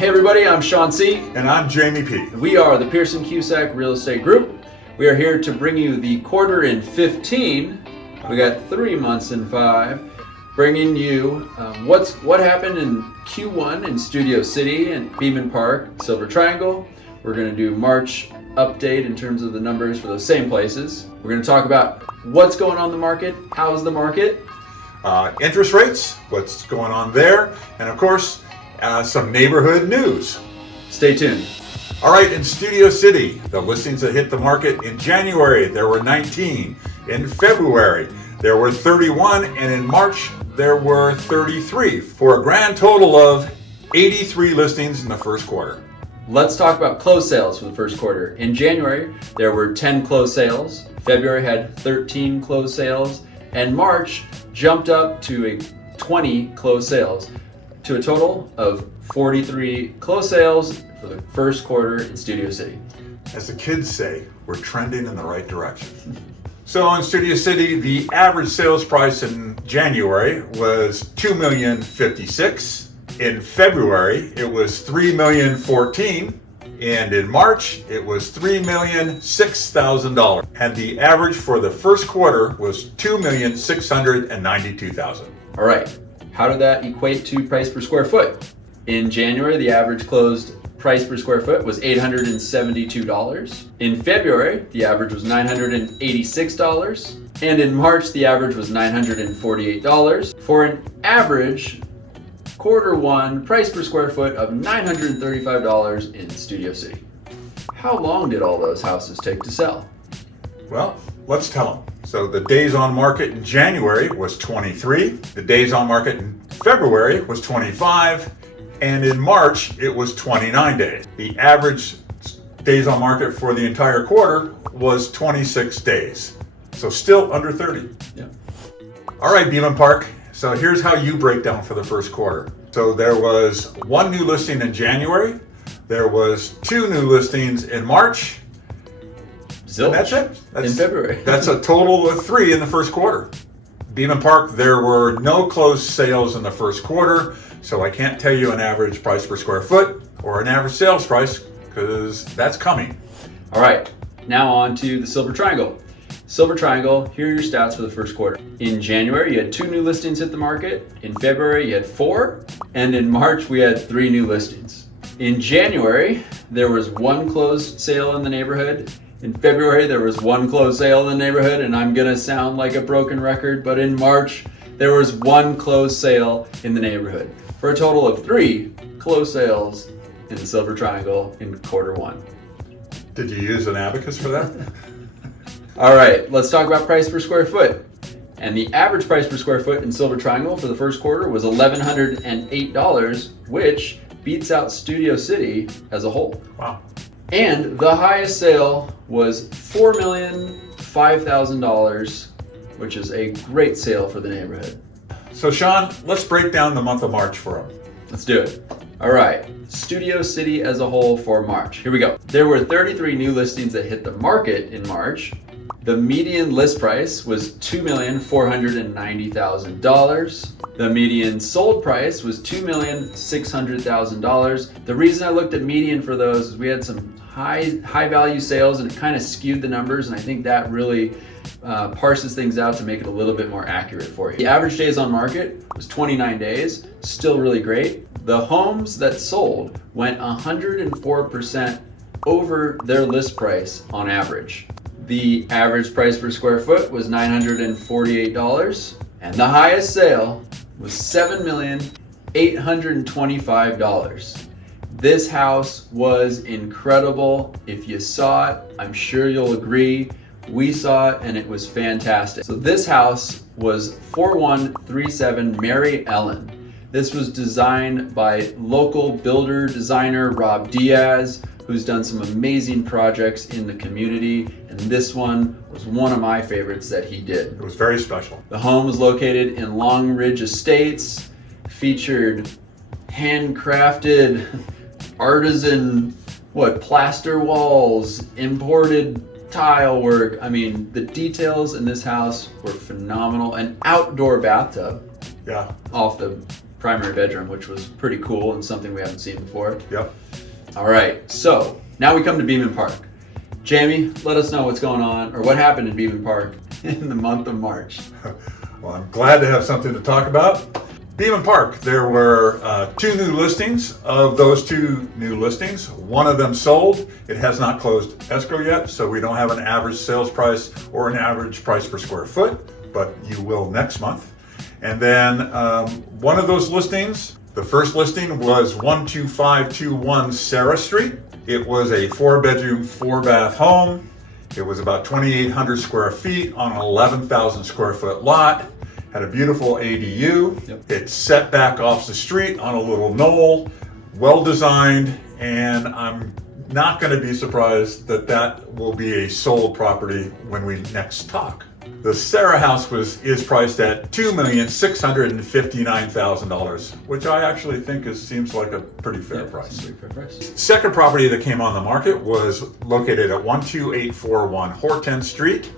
Hey everybody, I'm Shawn C. And I'm Jamie P. We are the Pearson Cusack Real Estate Group. We are here to bring you the quarter in 15. We got 3 months in 5, bringing you what happened in Q1 in Studio City and Beeman Park, Silver Triangle. We're going to do March update in terms of the numbers for those same places. We're going to talk about what's going on in the market, how's the market, interest rates, what's going on there, and of course, some neighborhood news. Stay tuned. All right, in Studio City, the listings that hit the market in January, there were 19. In February, there were 31, and in March, there were 33, for a grand total of 83 listings in the first quarter. Let's talk about closed sales for the first quarter. In January, there were 10 closed sales. February had 13 closed sales, and March jumped up to 20 closed sales, to a total of 43 closed sales for the first quarter in Studio City. As the kids say, we're trending in the right direction. So in Studio City, the average sales price in January was $2,056,000. In February, it was $3,014,000. And in March, it was $3,006,000. And the average for the first quarter was $2,692,000. All right, how did that equate to price per square foot? In January, the average closed price per square foot was $872. In February, the average was $986. And in March, the average was $948, for an average quarter one price per square foot of $935 in Studio City. How long did all those houses take to sell? Well, let's tell them. So the days on market in January was 23. The days on market in February was 25. And in March, it was 29 days. The average days on market for the entire quarter was 26 days. So still under 30. Yeah. All right, Beeman Park. So here's how you break down for the first quarter. So there was 1 new listing in January. There was 2 new listings in March. Zilch. That's it. In February. That's a total of 3 in the first quarter. Beeman Park, there were no closed sales in the first quarter, so I can't tell you an average price per square foot or an average sales price because that's coming. All right, now on to the Silver Triangle. Silver Triangle, here are your stats for the first quarter. In January, you had 2 new listings hit the market. In February, you had 4. And in March, we had 3 new listings. In January, there was 1 closed sale in the neighborhood. In February, there was 1 closed sale in the neighborhood, and I'm gonna sound like a broken record, but in March, there was 1 closed sale in the neighborhood, for a total of 3 closed sales in the Silver Triangle in quarter 1. Did you use an abacus for that? All right, let's talk about price per square foot. And the average price per square foot in Silver Triangle for the first quarter was $1,108, which beats out Studio City as a whole. Wow. And the highest sale was $4,005,000, which is a great sale for the neighborhood. So Shawn, let's break down the month of March for them. Let's do it. All right, Studio City as a whole for March. Here we go. There were 33 new listings that hit the market in March. The median list price was $2,490,000. The median sold price was $2,600,000. The reason I looked at median for those is we had some high value sales and it kind of skewed the numbers, and I think that really parses things out to make it a little bit more accurate for you. The average days on market was 29 days, still really great. The homes that sold went 104% over their list price on average. The average price per square foot was $948, and the highest sale was $7,825. This house was incredible. If you saw it, I'm sure you'll agree. We saw it and it was fantastic. So this house was 4137 Mary Ellen. This was designed by local builder designer Rob Diaz, who's done some amazing projects in the community, and this one was one of my favorites that he did. It was very special. The home was located in Longridge Estates, featured handcrafted artisan plaster walls, imported tile work. I mean, the details in this house were phenomenal. An outdoor bathtub Yeah. off the primary bedroom, which was pretty cool and something we haven't seen before. Yep. All right, so now we come to Beeman Park. Jamie, let us know what's going on or what happened in Beeman Park in the month of March. Well, I'm glad to have something to talk about. Beeman Park, there were 2 new listings. Of those 2 new listings, one of them sold. It has not closed escrow yet, so we don't have an average sales price or an average price per square foot, but you will next month. And then one of those listings, the first listing was 12521 Sarah Street. It was a 4-bedroom, 4-bath home. It was about 2,800 square feet on an 11,000 square foot lot. Had a beautiful ADU. Yep. It's set back off the street on a little knoll, well designed, and I'm not going to be surprised that that will be a sold property when we next talk. The Sarah house is priced at $2,659,000, which I actually think seems like a pretty fair price. Pretty fair price. Second property that came on the market was located at 12841 Horton Street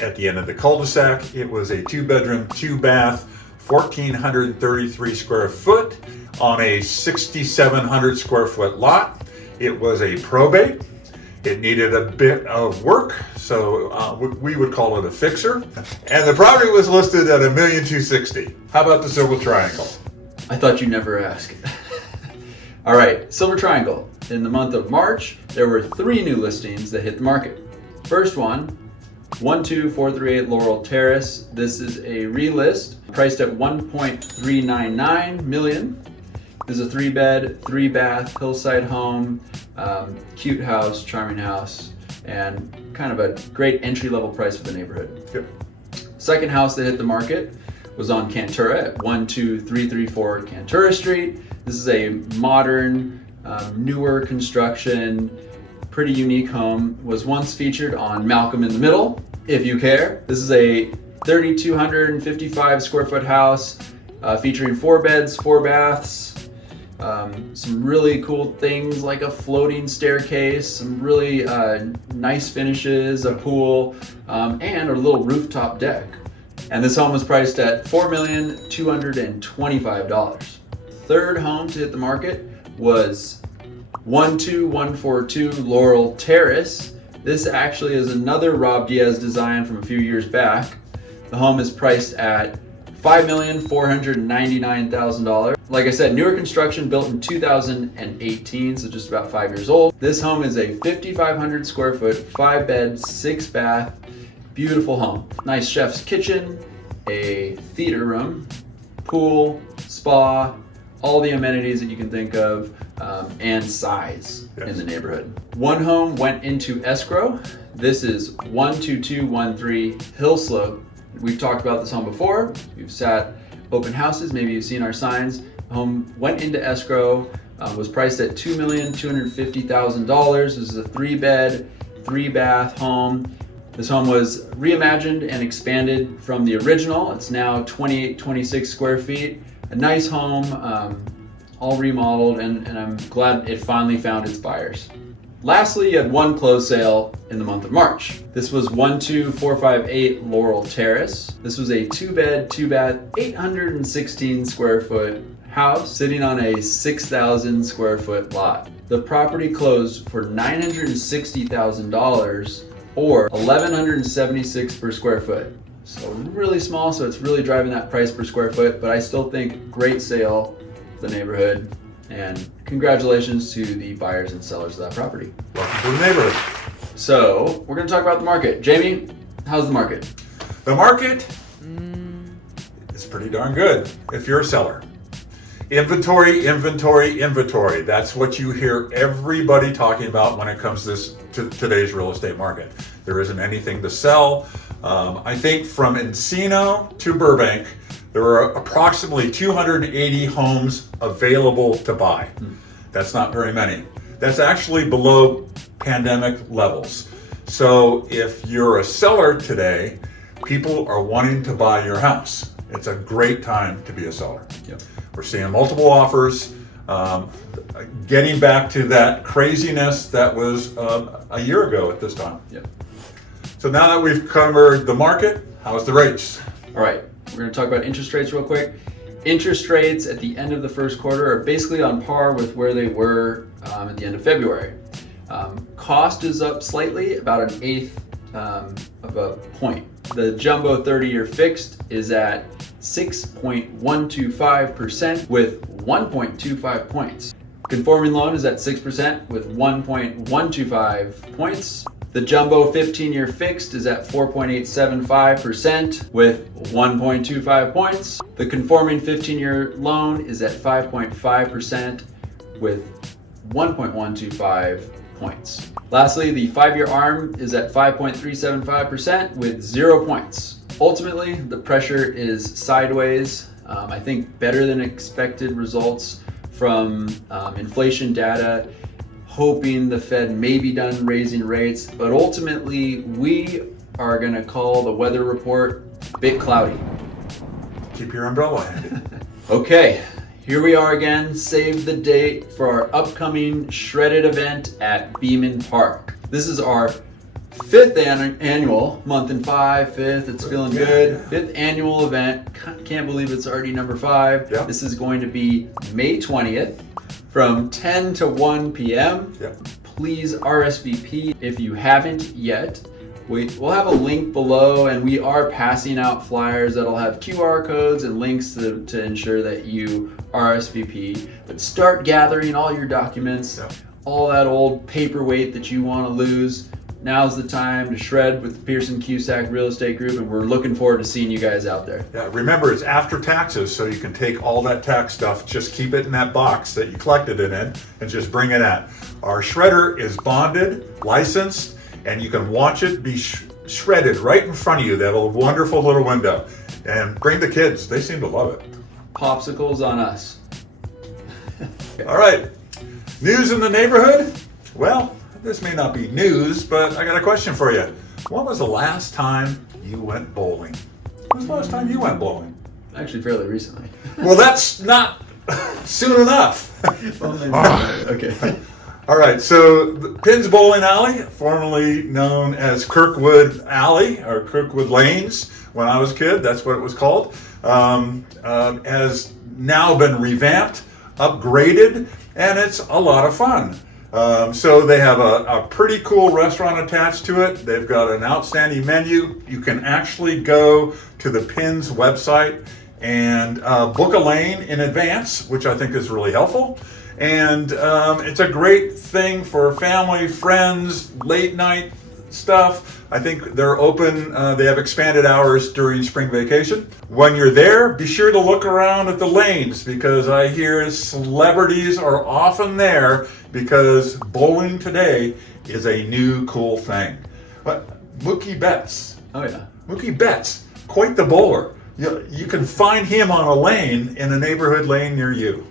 at the end of the cul-de-sac. It was a 2-bedroom, 2-bath, 1,433 square foot on a 6,700 square foot lot. It was a probate. It needed a bit of work, so we would call it a fixer. And the property was listed at $1,260,000. How about the Silver Triangle? I thought you'd never ask. All right, Silver Triangle. In the month of March, there were 3 new listings that hit the market. First one, 12438 Laurel Terrace. This is a relist priced at $1.399 million. This is a 3-bed, 3-bath hillside home, cute house, charming house, and kind of a great entry-level price for the neighborhood. Yep. Second house that hit the market was on Cantura at 12334 Cantura Street. This is a modern, newer construction, pretty unique home. Was once featured on Malcolm in the Middle, if you care. This is a 3,255 square foot house featuring 4 beds, 4 baths. Some really cool things like a floating staircase, some really nice finishes, a pool, and a little rooftop deck. And this home was priced at $4,225,000. Third home to hit the market was 12142 Laurel Terrace. This actually is another Rob Diaz design from a few years back. The home is priced at $5,499,000. Like I said, newer construction, built in 2018, so just about 5 years old. This home is a 5,500 square foot, 5-bed, 6-bath, beautiful home. Nice chef's kitchen, a theater room, pool, spa, all the amenities that you can think of, and size in the neighborhood. One home went into escrow. This is 12213 Hill Slope. We've talked about this home before. We've sat open houses, maybe you've seen our signs. The home went into escrow, was priced at $2,250,000. This is a 3-bed, 3-bath home. This home was reimagined and expanded from the original. It's now 2,826 square feet. A nice home, all remodeled, and I'm glad it finally found its buyers. Lastly, you had one closed sale in the month of March. This was 12458 Laurel Terrace. This was a 2-bed, 2-bath, 816 square foot house sitting on a 6,000 square foot lot. The property closed for $960,000 or $1,176 per square foot. So really small, so it's really driving that price per square foot, but I still think great sale for the neighborhood. And congratulations to the buyers and sellers of that property. Welcome to the neighborhood. So we're going to talk about the market. Jamie, how's the market? The market is pretty darn good if you're a seller. Inventory, inventory, inventory. That's what you hear everybody talking about when it comes to today's real estate market. There isn't anything to sell. I think from Encino to Burbank, there are approximately 280 homes available to buy. That's not very many. That's actually below pandemic levels. So if you're a seller today, people are wanting to buy your house. It's a great time to be a seller. Yep. We're seeing multiple offers, getting back to that craziness that was a year ago at this time. Yep. So now that we've covered the market, how's the rates? All right, we're going to talk about interest rates real quick. Interest rates at the end of the first quarter are basically on par with where they were at the end of February. Cost is up slightly, about an eighth of a point. The jumbo 30-year fixed is at 6.125% with 1.25 points. Conforming loan is at 6% with 1.125 points. The jumbo 15-year fixed is at 4.875% with 1.25 points. The conforming 15-year loan is at 5.5% with 1.125 points. Lastly, the 5-year ARM is at 5.375% with 0 points. Ultimately, the pressure is sideways. I think better than expected results from inflation data, hoping the Fed may be done raising rates, but ultimately we are going to call the weather report a bit cloudy. Keep your umbrella handy. Okay, here we are again. Save the date for our upcoming shredded event at Beeman Park. This is our 5th annual, month in 5, 5th, it's feeling good. 5th annual event. Can't believe it's already number 5. Yep. This is going to be May 20th from 10 to 1 p.m. Yep. Please RSVP if you haven't yet. We'll have a link below, and we are passing out flyers that'll have QR codes and links to ensure that you RSVP. But start gathering all your documents, Yep. all that old paperweight that you want to lose. Now's the time to shred with the Pearson Cusack Real Estate Group, and we're looking forward to seeing you guys out there. Yeah, remember, it's after taxes, so you can take all that tax stuff, just keep it in that box that you collected it in, and just bring it out. Our shredder is bonded, licensed, and you can watch it be shredded right in front of you, that wonderful little window. And bring the kids, they seem to love it. Popsicles on us. All right, news in the neighborhood? Well, this may not be news, but I got a question for you. When was the last time you went bowling? When was the last time you went bowling? Actually, fairly recently. Well, that's not soon enough. Okay. All right, so the Pinz Bowling Alley, formerly known as Kirkwood Alley or Kirkwood Lanes, when I was a kid, that's what it was called, has now been revamped, upgraded, and it's a lot of fun. So they have a pretty cool restaurant attached to it. They've got an outstanding menu. You can actually go to the Pinz website and book a lane in advance, which I think is really helpful. And it's a great thing for family, friends, late night stuff. I think they're open, they have expanded hours during spring vacation. When you're there, be sure to look around at the lanes, because I hear celebrities are often there because bowling today is a new cool thing. But Mookie Betts. Oh yeah. Mookie Betts, quite the bowler. You can find him on a lane in a neighborhood lane near you.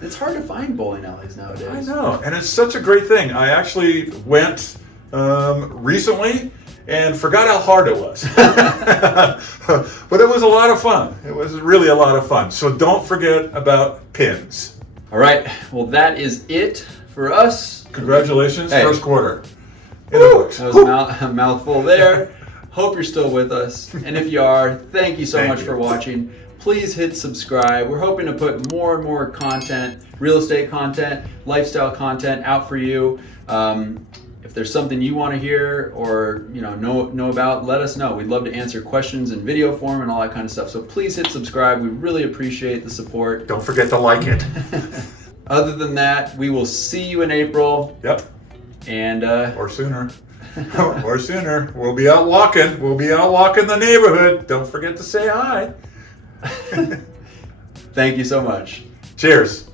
It's hard to find bowling alleys nowadays. I know, and it's such a great thing. I actually went recently and forgot how hard it was. But it was a lot of fun. It was really a lot of fun. So don't forget about Pinz. All right, well that is it for us. Congratulations, Hey. First quarter. In the books. That was a mouthful there. Hope you're still with us. And if you are, thank you so Thank much you. for watching. Please hit subscribe. We're hoping to put more and more content, real estate content, lifestyle content out for you. If there's something you want to hear or know about, let us know. We'd love to answer questions in video form and all that kind of stuff. So please hit subscribe. We really appreciate the support. Don't forget to like it. Other than that, we will see you in April. Yep. And Or sooner. Or sooner. We'll be out walking. We'll be out walking the neighborhood. Don't forget to say hi. thank you so much. Cheers.